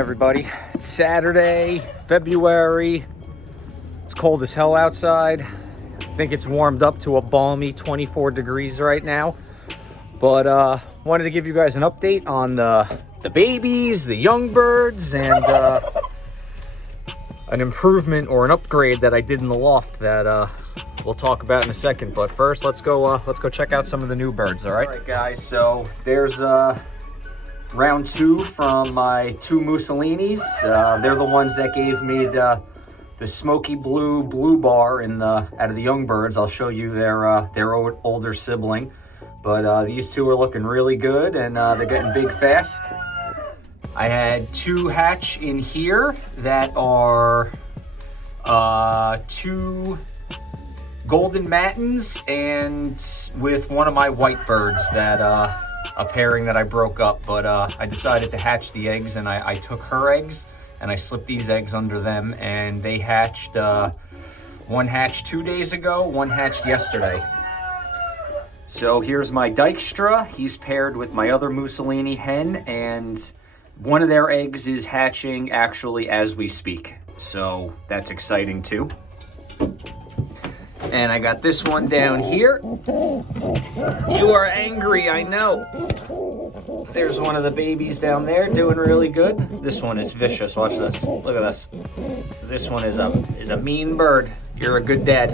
everybody? It's Saturday, February. It's cold as hell outside. I think it's warmed up to a balmy 24 degrees right now. But wanted to give you guys an update on the babies, the young birds, and an improvement or an upgrade that I did in the loft that we'll talk about in a second. But first, let's go check out some of the new birds. All right, guys. So there's round two from my two Mussolinis. They're the ones that gave me the smoky blue bar out of the young birds. I'll show you their older sibling. But these two are looking really good, and they're getting big fast. I had two hatch in here that are two golden matins, and with one of my white birds that a pairing that I broke up. But I decided to hatch the eggs, and I took her eggs and I slipped these eggs under them, and they hatched. One hatched 2 days ago, one hatched yesterday. So here's my Dykstra. He's paired with my other Mussolini hen, and one of their eggs is hatching actually as we speak. So that's exciting too. And I got this one down here. You are angry, I know. There's one of the babies down there doing really good. This one is vicious. Watch this. Look at this. This one is a mean bird. You're a good dad.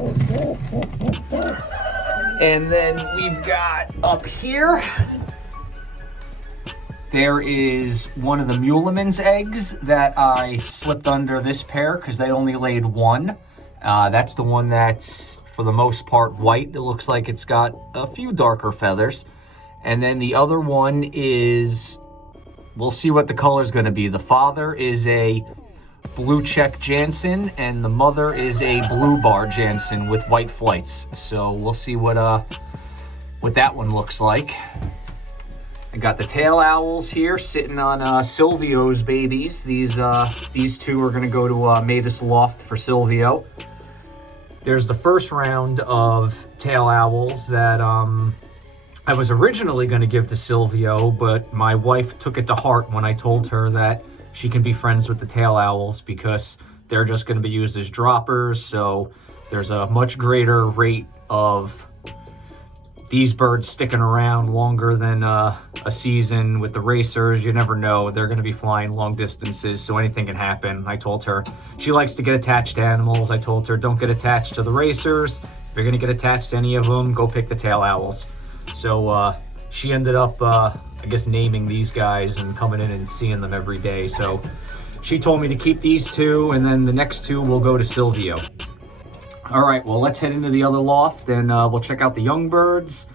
And then we've got up here, there is one of the Muleman's eggs that I slipped under this pair because they only laid one. That's the one that's, for the most part, white. It looks like it's got a few darker feathers. And then the other one is, we'll see what the color is going to be. The father is a blue check Jansen, and the mother is a blue bar Jansen with white flights. So we'll see what that one looks like. I got the tail owls here sitting on Silvio's babies. These two are going to go to Mavis Loft for Silvio. There's the first round of tail owls that I was originally going to give to Silvio, but my wife took it to heart when I told her that she can be friends with the tail owls because they're just going to be used as droppers. So there's a much greater rate of these birds sticking around longer than a season with the racers. You never know. They're going to be flying long distances, so anything can happen. I told her she likes to get attached to animals. I told her don't get attached to the racers. If you're going to get attached to any of them, go pick the tail owls. So she ended up, I guess, naming these guys and coming in and seeing them every day. So she told me to keep these two, and then the next two will go to Silvio. All right, well, let's head into the other loft, and we'll check out the young birds.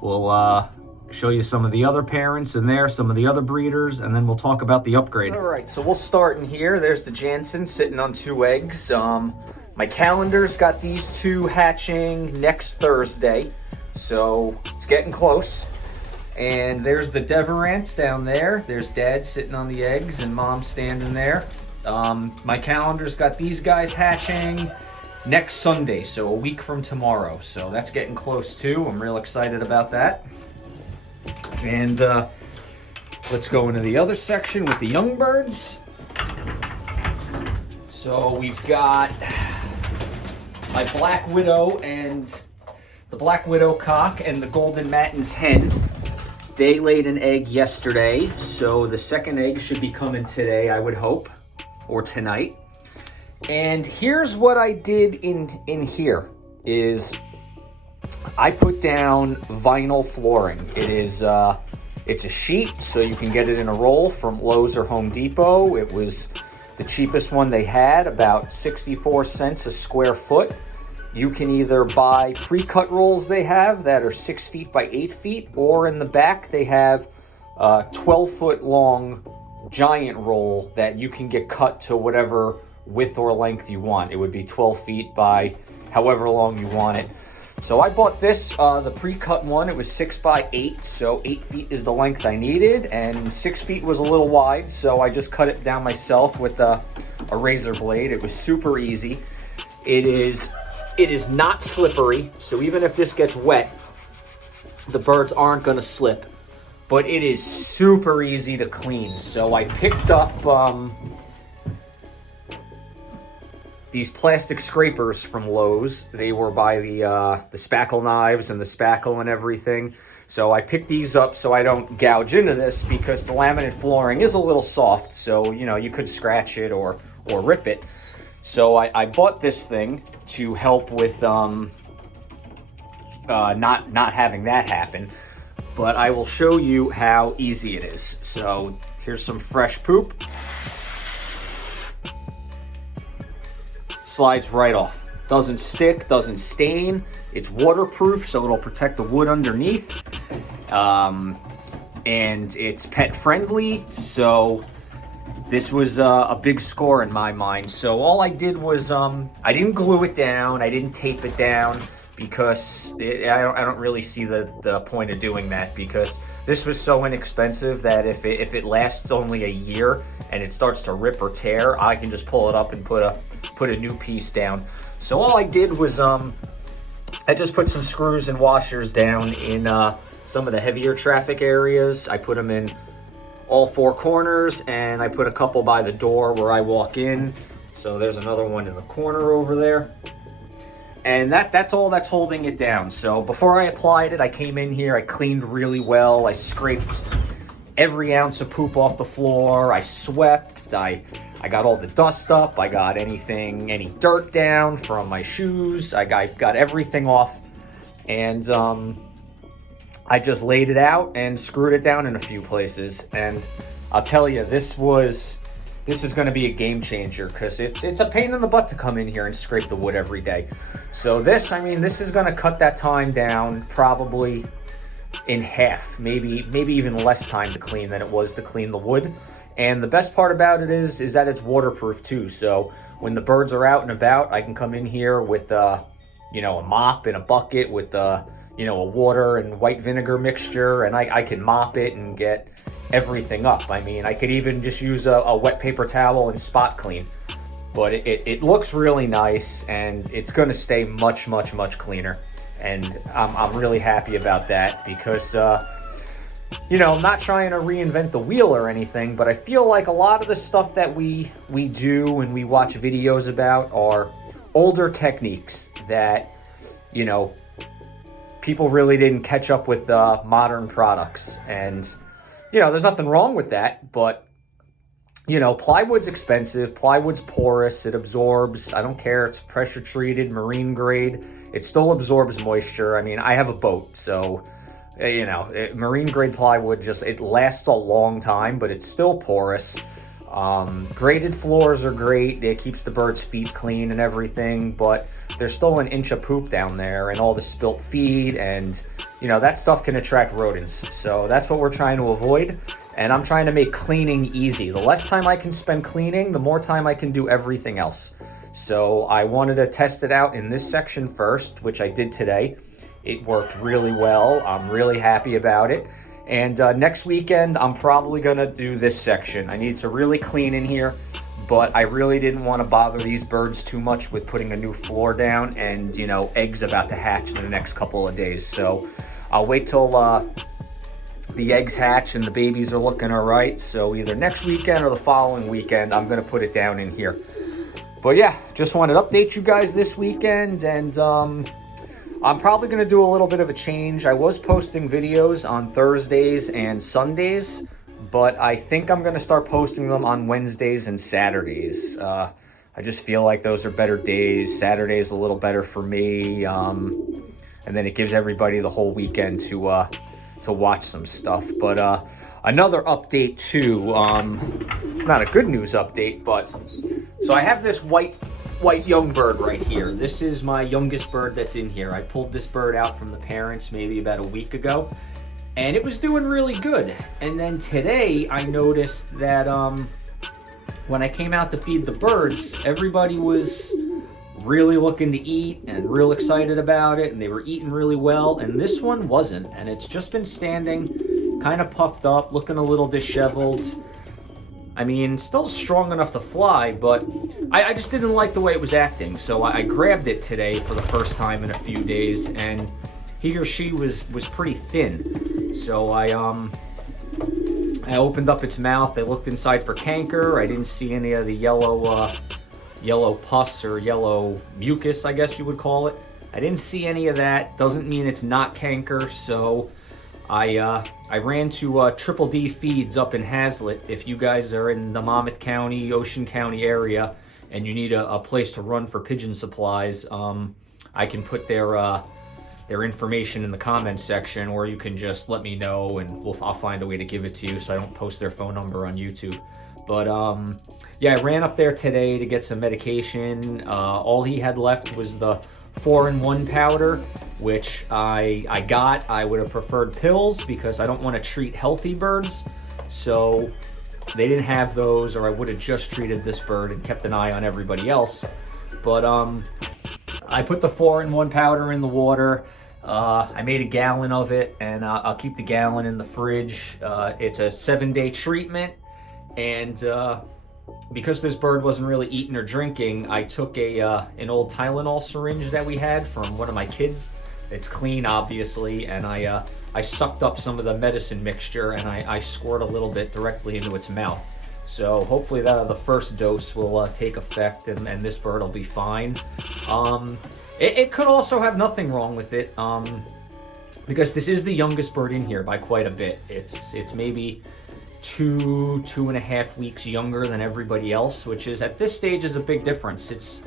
We'll show you some of the other parents in there, some of the other breeders, and then we'll talk about the upgrade. All right, so we'll start in here. There's the Jansen sitting on 2 eggs. My calendar's got these two hatching next Thursday, so it's getting close. And there's the Deverants down there. There's Dad sitting on the eggs and Mom standing there. My calendar's got these guys hatching next Sunday, so a week from tomorrow. So that's getting close too. I'm real excited about that. And let's go into the other section with the young birds. So we've got my Black Widow and the Black Widow cock and the Golden Matins hen. They laid an egg yesterday, so the second egg should be coming today, I would hope, or tonight. And here's what I did in here is I put down vinyl flooring. It's a sheet, so you can get it in a roll from Lowe's or Home Depot. It was the cheapest one they had, about 64 cents a square foot. You can either buy pre-cut rolls they have that are 6 feet by 8 feet, or in the back they have a 12-foot long giant roll that you can get cut to whatever width or length you want. It would be 12 feet by however long you want it. So I bought this, the pre-cut one. It was 6 by 8, so 8 feet is the length I needed, and 6 feet was a little wide, so I just cut it down myself with a razor blade. It was super easy. It is not slippery, so even if this gets wet, the birds aren't going to slip. but it is super easy to clean. So I picked up these plastic scrapers from Lowe's. They were by the spackle knives and the spackle and everything. So I picked these up so I don't gouge into this, because the laminate flooring is a little soft, so you know, you could scratch it or rip it. So I bought this thing to help with not having that happen. But I will show you how easy it is. So here's some fresh poop. Slides right off. Doesn't stick, doesn't stain. It's waterproof, so it'll protect the wood underneath. And it's pet friendly, so this was a big score in my mind. So all I did was, I didn't glue it down, I didn't tape it down, because I don't really see the point of doing that, because this was so inexpensive that if it lasts only a year and it starts to rip or tear, I can just pull it up and put a new piece down. So all I did was I just put some screws and washers down in some of the heavier traffic areas. I put them in all four corners, and I put a couple by the door where I walk in. So there's another one in the corner over there. And that's all that's holding it down. So before I applied it, I came in here, I cleaned really well. I scraped every ounce of poop off the floor. I swept. I got all the dust up. I got any dirt down from my shoes. I got everything off. And I just laid it out and screwed it down in a few places. And I'll tell you, this is going to be a game changer, because it's a pain in the butt to come in here and scrape the wood every day. So this is going to cut that time down probably in half, maybe even less time to clean than it was to clean the wood. And the best part about it is that it's waterproof too. So when the birds are out and about, I can come in here with a mop and a bucket with a water and white vinegar mixture, and I can mop it and get everything up. I mean, I could even just use a wet paper towel and spot clean. But it looks really nice, and it's going to stay much, much, much cleaner. And I'm really happy about that, because I'm not trying to reinvent the wheel or anything, but I feel like a lot of the stuff that we do and we watch videos about are older techniques that people really didn't catch up with modern products. And there's nothing wrong with that, but plywood's expensive, plywood's porous, it absorbs. I don't care, it's pressure treated, marine grade, it still absorbs moisture. I mean, I have a boat, so marine grade plywood it lasts a long time, but it's still porous. Graded floors are great, it keeps the birds' feet clean and everything, but there's still an inch of poop down there and all the spilt feed, and that stuff can attract rodents. So that's what we're trying to avoid, and I'm trying to make cleaning easy. The less time I can spend cleaning, the more time I can do everything else. So I wanted to test it out in this section first, which I did today. It worked really well. I'm really happy about it. And next weekend, I'm probably going to do this section. I need to really clean in here, but I really didn't want to bother these birds too much with putting a new floor down, and, eggs about to hatch in the next couple of days. So I'll wait till the eggs hatch and the babies are looking all right. So either next weekend or the following weekend, I'm going to put it down in here. But yeah, just wanted to update you guys this weekend, and I'm probably going to do a little bit of a change. I was posting videos on Thursdays and Sundays, but I think I'm going to start posting them on Wednesdays and Saturdays. I just feel like those are better days. Saturday's a little better for me, and then it gives everybody the whole weekend to watch some stuff. But another update too, it's not a good news update, but so I have this white young bird right here. This is my youngest bird that's in here. I pulled this bird out from the parents maybe about a week ago, and it was doing really good. And then today I noticed that when I came out to feed the birds, everybody was really looking to eat and real excited about it, and they were eating really well, and this one wasn't. And it's just been standing kind of puffed up, looking a little disheveled. I mean, still strong enough to fly, but I just didn't like the way it was acting. So I grabbed it today for the first time in a few days, and he or she was pretty thin. So I I opened up its mouth. I looked inside for canker. I didn't see any of the yellow pus or yellow mucus, I guess you would call it. I didn't see any of that. Doesn't mean it's not canker. So I ran to Triple D Feeds up in Hazlitt. If you guys are in the Monmouth County, Ocean County area, and you need a place to run for pigeon supplies, I can put their information in the comments section, or you can just let me know and I'll find a way to give it to you so I don't post their phone number on YouTube. But yeah, I ran up there today to get some medication. All he had left was the 4-in-1 powder, which I got. I would have preferred pills because I don't want to treat healthy birds. So they didn't have those, or I would have just treated this bird and kept an eye on everybody else. But I put the 4-in-1 powder in the water. I made a gallon of it, and I'll keep the gallon in the fridge. It's a 7-day treatment, and because this bird wasn't really eating or drinking, I took an old Tylenol syringe that we had from one of my kids. It's clean, obviously, and I sucked up some of the medicine mixture, and I squirt a little bit directly into its mouth. So hopefully the first dose will take effect, and this bird will be fine. It could also have nothing wrong with it, because this is the youngest bird in here by quite a bit. It's maybe 2.5 weeks younger than everybody else, which is at this stage is a big difference. It's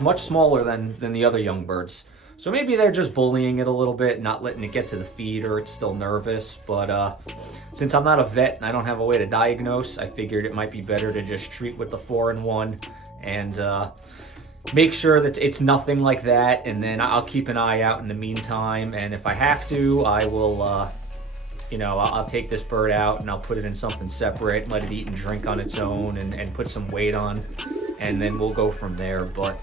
much smaller than the other young birds. So maybe they're just bullying it a little bit, not letting it get to the feed, or it's still nervous. But since I'm not a vet and I don't have a way to diagnose, I figured it might be better to just treat with the 4-in-1 and make sure that it's nothing like that. And then I'll keep an eye out in the meantime. And if I have to, I will, I'll take this bird out and I'll put it in something separate, let it eat and drink on its own, and put some weight on, and then we'll go from there. But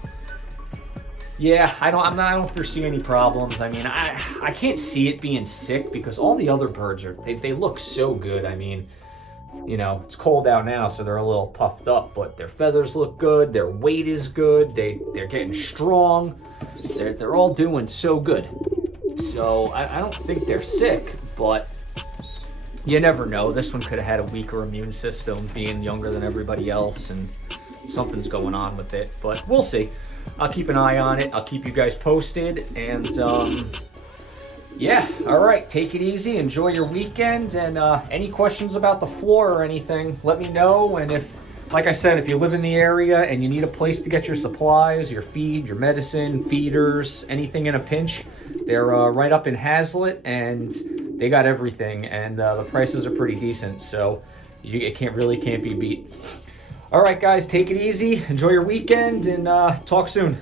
yeah, I don't foresee any problems. I mean, I can't see it being sick because all the other birds they look so good. I mean, it's cold out now, so they're a little puffed up, but their feathers look good. Their weight is good. They're getting strong. They're all doing so good. So I don't think they're sick, but you never know. This one could have had a weaker immune system, being younger than everybody else, and something's going on with it. But we'll see. I'll keep an eye on it. I'll keep you guys posted. And yeah, all right. Take it easy. Enjoy your weekend. And any questions about the floor or anything, let me know. And like I said, if you live in the area and you need a place to get your supplies, your feed, your medicine, feeders, anything in a pinch, they're right up in Hazlitt, and they got everything. And the prices are pretty decent, so it can't be beat. All right, guys, take it easy. Enjoy your weekend, and talk soon.